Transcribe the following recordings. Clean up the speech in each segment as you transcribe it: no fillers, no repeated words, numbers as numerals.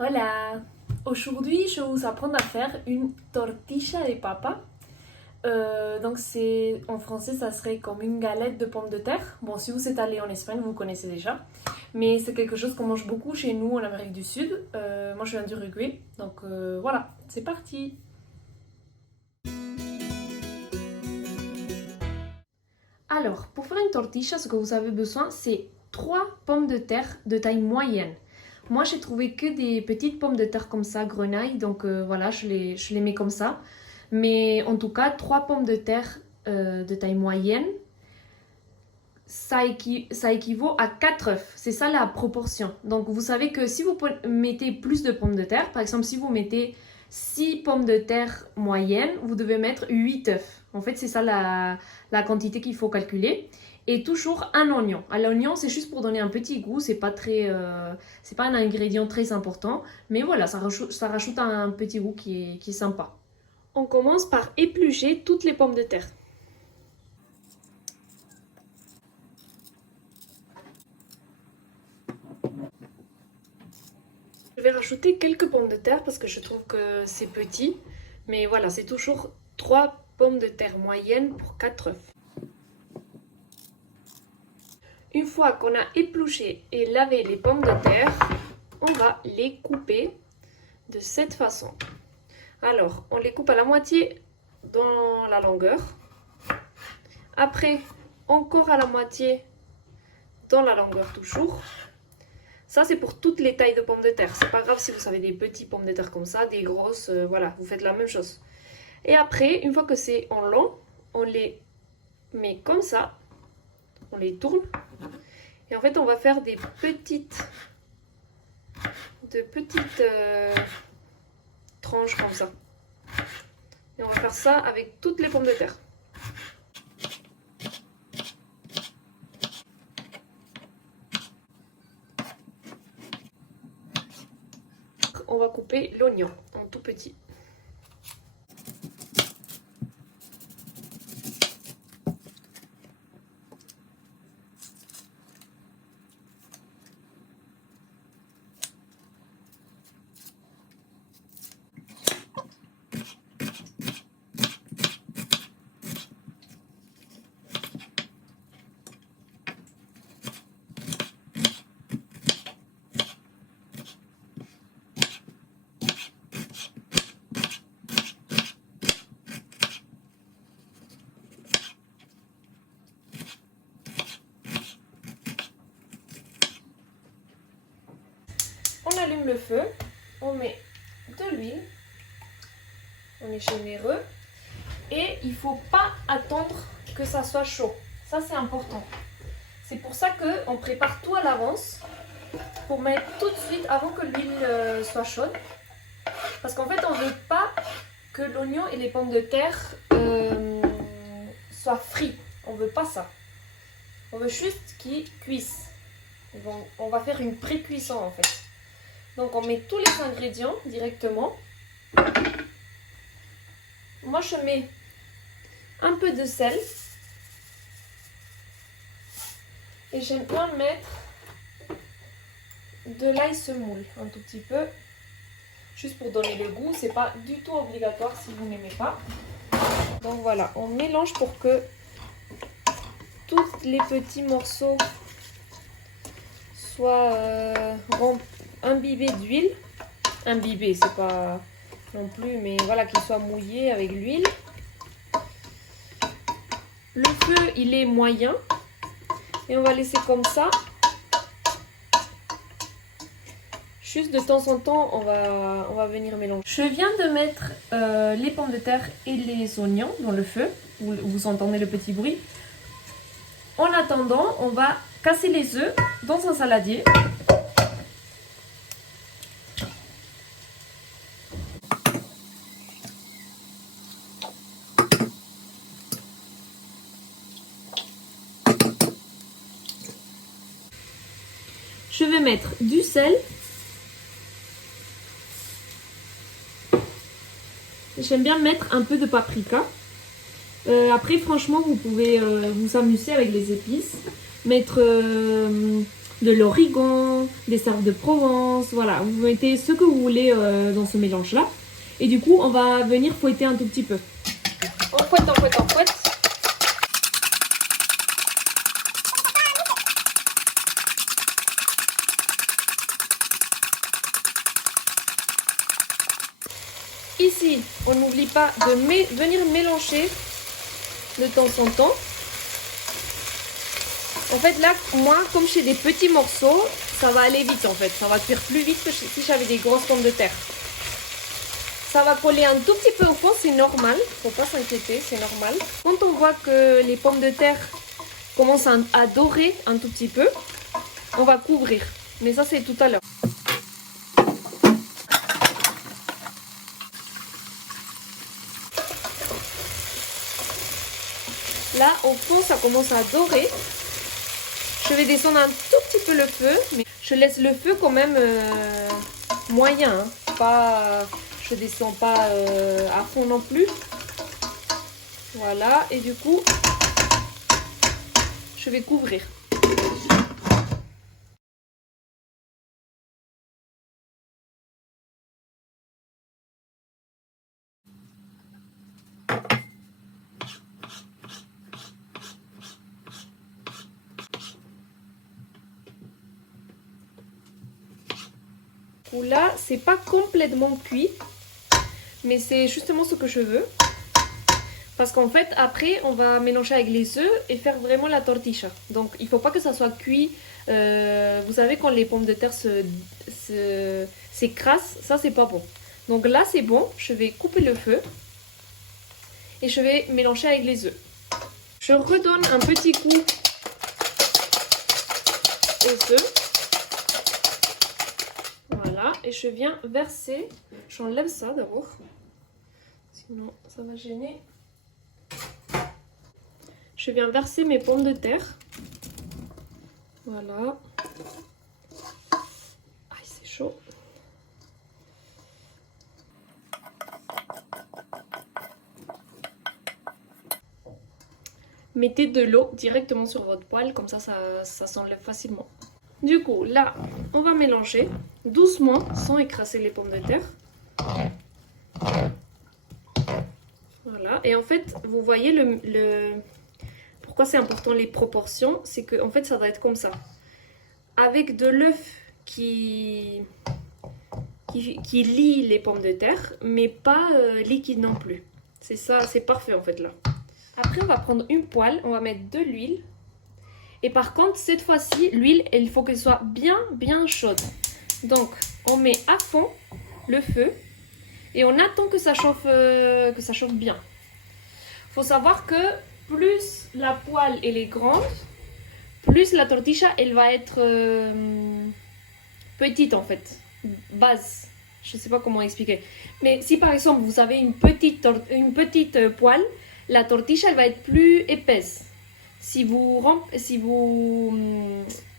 Hola! Aujourd'hui, je vais vous apprendre à faire une tortilla de papa. Donc, en français, ça serait comme une galette de pommes de terre. Bon, si vous êtes allé en Espagne, vous connaissez déjà. Mais c'est quelque chose qu'on mange beaucoup chez nous en Amérique du Sud. Moi, je viens d'Uruguay. Donc, voilà, c'est parti! Alors, pour faire une tortilla, ce que vous avez besoin, c'est 3 pommes de terre de taille moyenne. Moi, j'ai trouvé que des petites pommes de terre comme ça, grenaille, donc voilà, je les mets comme ça. Mais en tout cas, 3 pommes de terre de taille moyenne, ça équivaut à 4 œufs. C'est ça la proportion. Donc, vous savez que si vous mettez plus de pommes de terre, par exemple, si vous mettez 6 pommes de terre moyennes, vous devez mettre 8 œufs. En fait, c'est ça la quantité qu'il faut calculer. Et toujours un oignon. L'oignon, c'est juste pour donner un petit goût. C'est pas un ingrédient très important. Mais voilà, ça rajoute un petit goût qui est sympa. On commence par éplucher toutes les pommes de terre. Je vais rajouter quelques pommes de terre parce que je trouve que c'est petit. Mais voilà, c'est toujours 3 pommes de terre moyennes pour 4 œufs. Une fois qu'on a épluché et lavé les pommes de terre, on va les couper de cette façon. Alors, on les coupe à la moitié dans la longueur. Après, encore à la moitié dans la longueur toujours. Ça, c'est pour toutes les tailles de pommes de terre. C'est pas grave si vous avez des petits pommes de terre comme ça, des grosses, voilà, vous faites la même chose. Et après, une fois que c'est en long, on les met comme ça. On les tourne. Et en fait, on va faire de petites tranches comme ça. Et on va faire ça avec toutes les pommes de terre. On va couper l'oignon en tout petit. On allume le feu, on met de l'huile, on est généreux et il ne faut pas attendre que ça soit chaud. Ça, c'est important. C'est pour ça qu'on prépare tout à l'avance pour mettre tout de suite avant que l'huile soit chaude. Parce qu'en fait, on ne veut pas que l'oignon et les pommes de terre soient frits. On ne veut pas ça. On veut juste qu'ils cuisent. On va faire une pré-cuisson en fait. Donc on met tous les ingrédients directement. Moi je mets un peu de sel. Et j'aime bien mettre de l'ail semoule, un tout petit peu. Juste pour donner le goût, c'est pas du tout obligatoire si vous n'aimez pas. Donc voilà, on mélange pour que tous les petits morceaux soient imbibés d'huile. Imbibés, c'est pas non plus, mais voilà, qu'ils soient mouillés avec l'huile. Le feu, il est moyen. Et on va laisser comme ça. Juste de temps en temps, on va venir mélanger. Je viens de mettre les pommes de terre et les oignons dans le feu. Vous entendez le petit bruit. En attendant, on va casser les œufs dans un saladier. Je vais mettre du sel. J'aime bien mettre un peu de paprika. Après, franchement, vous pouvez vous amuser avec les épices. Mettre de l'origan, des cerfs de Provence, voilà. Vous mettez ce que vous voulez dans ce mélange-là. Et du coup, on va venir fouetter un tout petit peu. On fouette, on fouette, on fouette. Ici, on n'oublie pas de venir mélanger de temps en temps. En fait, là, moi, comme j'ai des petits morceaux, ça va aller vite en fait. Ça va cuire plus vite que si j'avais des grosses pommes de terre. Ça va coller un tout petit peu au fond, c'est normal. Faut pas s'inquiéter, c'est normal. Quand on voit que les pommes de terre commencent à dorer un tout petit peu, on va couvrir. Mais ça, c'est tout à l'heure. Là, au fond, ça commence à dorer. Je vais descendre un tout petit peu le feu, mais je laisse le feu quand même moyen. Hein. Pas, je descends pas à fond non plus. Voilà, et du coup, je vais couvrir. Là, c'est pas complètement cuit, mais c'est justement ce que je veux. Parce qu'en fait, après, on va mélanger avec les œufs et faire vraiment la tortilla. Donc, il faut pas que ça soit cuit. Vous savez, quand les pommes de terre s'écrasent, ça, c'est pas bon. Donc là, c'est bon. Je vais couper le feu et je vais mélanger avec les œufs. Je redonne un petit coup aux œufs. Voilà, et je viens verser. J'enlève ça d'abord, sinon ça va gêner. Je viens verser mes pommes de terre. Voilà. Aïe, c'est chaud. Mettez de l'eau directement sur votre poêle, comme ça s'enlève facilement. Du coup, là, on va mélanger doucement, sans écraser les pommes de terre. Voilà, et en fait, vous voyez pourquoi c'est important les proportions, c'est que en fait, ça va être comme ça. Avec de l'œuf qui lie les pommes de terre, mais pas liquide non plus. C'est ça, c'est parfait en fait là. Après, on va prendre une poêle, on va mettre de l'huile. Et par contre, cette fois-ci, l'huile, il faut qu'elle soit bien chaude. Donc, on met à fond le feu et on attend que ça chauffe bien. Il faut savoir que plus la poêle elle est grande, plus la tortilla elle va être petite en fait, base. Je ne sais pas comment expliquer. Mais si par exemple vous avez une petite poêle, la tortilla elle va être plus épaisse. Si vous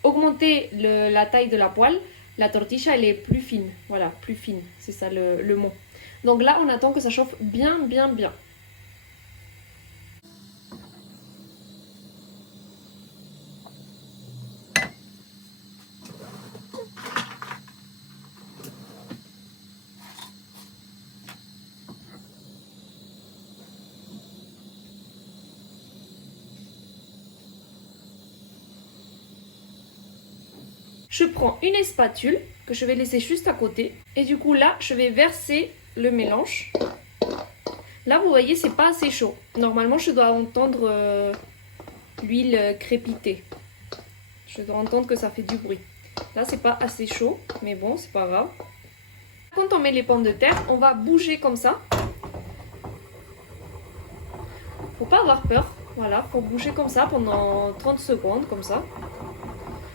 augmentez la taille de la poêle, la tortilla elle est plus fine. Voilà, plus fine, c'est ça le mot. Donc là, on attend que ça chauffe bien. Je prends une spatule que je vais laisser juste à côté. Et du coup là, je vais verser le mélange. Là, vous voyez, c'est pas assez chaud. Normalement, je dois entendre l'huile crépiter. Je dois entendre que ça fait du bruit. Là, c'est pas assez chaud, mais bon, c'est pas grave. Quand on met les pommes de terre, on va bouger comme ça. Faut pas avoir peur. Voilà, faut bouger comme ça pendant 30 secondes, comme ça.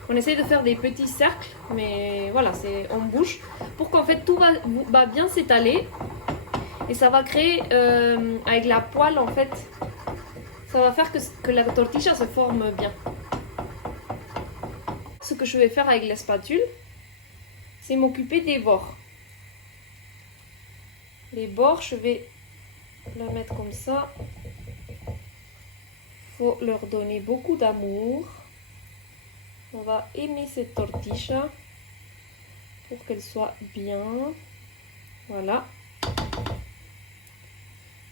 On essaye de faire des petits cercles, mais voilà, on bouge pour qu'en fait tout va bien s'étaler et ça va créer avec la poêle en fait, ça va faire que la tortilla se forme bien. Ce que je vais faire avec la spatule, c'est m'occuper des bords. Les bords, je vais la mettre comme ça. Faut leur donner beaucoup d'amour. On va aimer cette tortilla pour qu'elle soit bien. Voilà.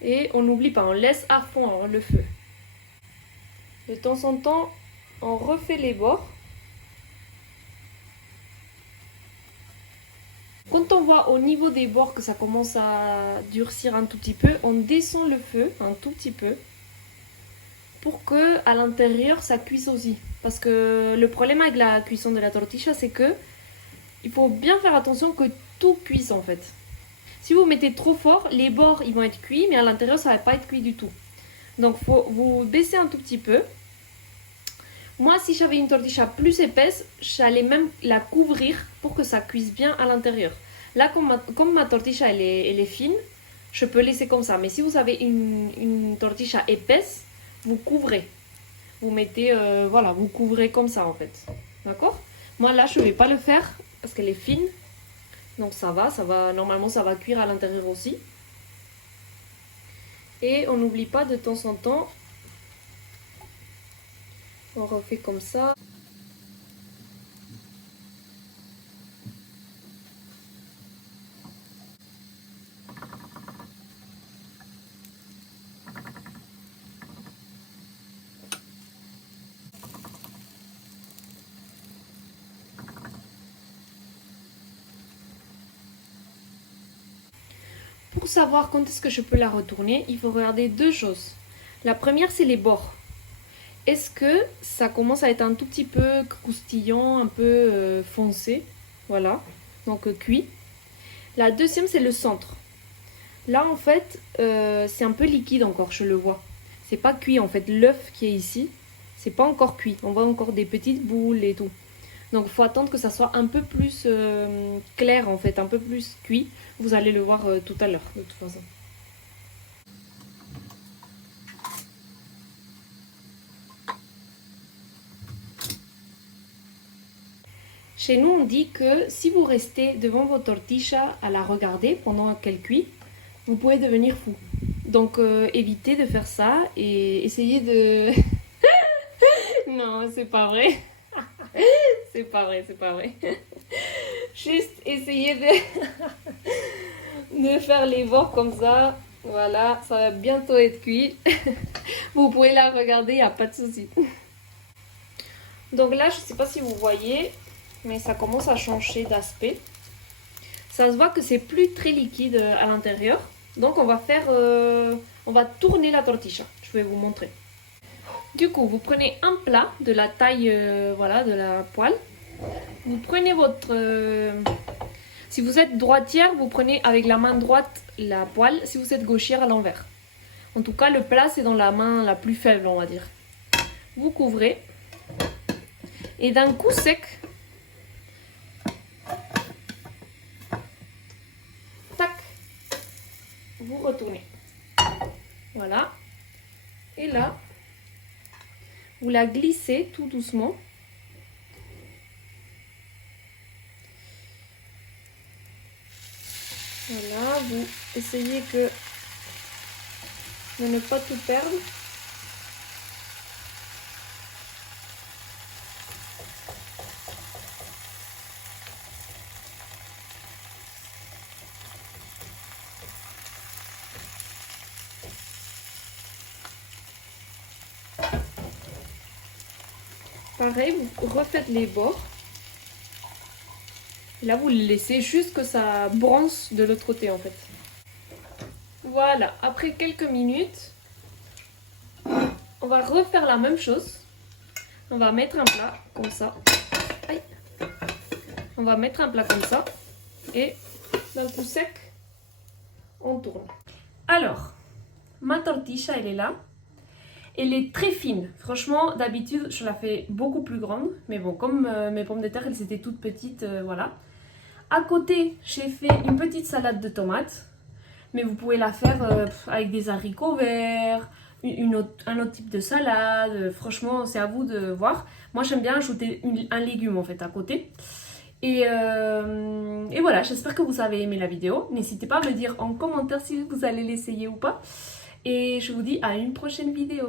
Et on n'oublie pas, on laisse à fond hein, le feu. De temps en temps, on refait les bords. Quand on voit au niveau des bords que ça commence à durcir un tout petit peu, on descend le feu un tout petit peu pour que à l'intérieur ça cuise aussi. Parce que le problème avec la cuisson de la tortilla, c'est que il faut bien faire attention que tout cuise en fait. Si vous mettez trop fort, les bords ils vont être cuits, mais à l'intérieur ça va pas être cuit du tout. Donc faut vous baisser un tout petit peu. Moi, si j'avais une tortilla plus épaisse, j'allais même la couvrir pour que ça cuise bien à l'intérieur. Là, comme ma tortilla elle est fine, je peux laisser comme ça. Mais si vous avez une tortilla épaisse, vous couvrez. Vous mettez, voilà, vous couvrez comme ça en fait. D'accord? Moi là, je ne vais pas le faire parce qu'elle est fine. Donc ça va, normalement ça va cuire à l'intérieur aussi. Et on n'oublie pas de temps en temps, on refait comme ça. Pour savoir quand est-ce que je peux la retourner, il faut regarder deux choses. La première, c'est les bords. Est-ce que ça commence à être un tout petit peu croustillant, un peu foncé? Voilà, donc cuit. La deuxième, c'est le centre. Là, en fait, c'est un peu liquide encore, je le vois. C'est pas cuit, en fait. L'œuf qui est ici, c'est pas encore cuit. On voit encore des petites boules et tout. Donc, il faut attendre que ça soit un peu plus clair, en fait, un peu plus cuit. Vous allez le voir tout à l'heure, de toute façon. Chez nous, on dit que si vous restez devant votre tortilla à la regarder pendant qu'elle cuit, vous pouvez devenir fou. Donc, évitez de faire ça et essayez de... Non, c'est pas vrai. C'est pas vrai, c'est pas vrai. Juste essayez de faire les bords comme ça. Voilà, ça va bientôt être cuit. Vous pouvez la regarder, il n'y a pas de souci. Donc là, je ne sais pas si vous voyez, mais ça commence à changer d'aspect. Ça se voit que c'est plus très liquide à l'intérieur. Donc on va faire, on va tourner la tortilla. Je vais vous montrer. Du coup, vous prenez un plat de la taille, voilà, de la poêle. Vous prenez votre... si vous êtes droitière, vous prenez avec la main droite la poêle. Si vous êtes gauchière, à l'envers. En tout cas, le plat, c'est dans la main la plus faible, on va dire. Vous couvrez. Et d'un coup sec, tac, vous retournez. Voilà. Et là, vous la glissez tout doucement. Voilà, vous essayez de ne pas tout perdre. Pareil, vous refaites les bords. Et là, vous le laissez juste que ça bronze de l'autre côté en fait. Voilà, après quelques minutes, on va refaire la même chose. On va mettre un plat comme ça. Aïe. On va mettre un plat comme ça. Et d'un coup sec, on tourne. Alors, ma tortilla, elle est là. Elle est très fine. Franchement, d'habitude, je la fais beaucoup plus grande. Mais bon, comme mes pommes de terre, elles étaient toutes petites, voilà. À côté, j'ai fait une petite salade de tomates. Mais vous pouvez la faire avec des haricots verts, un autre type de salade. Franchement, c'est à vous de voir. Moi, j'aime bien ajouter un légume en fait à côté. Et voilà, j'espère que vous avez aimé la vidéo. N'hésitez pas à me dire en commentaire si vous allez l'essayer ou pas. Et je vous dis à une prochaine vidéo.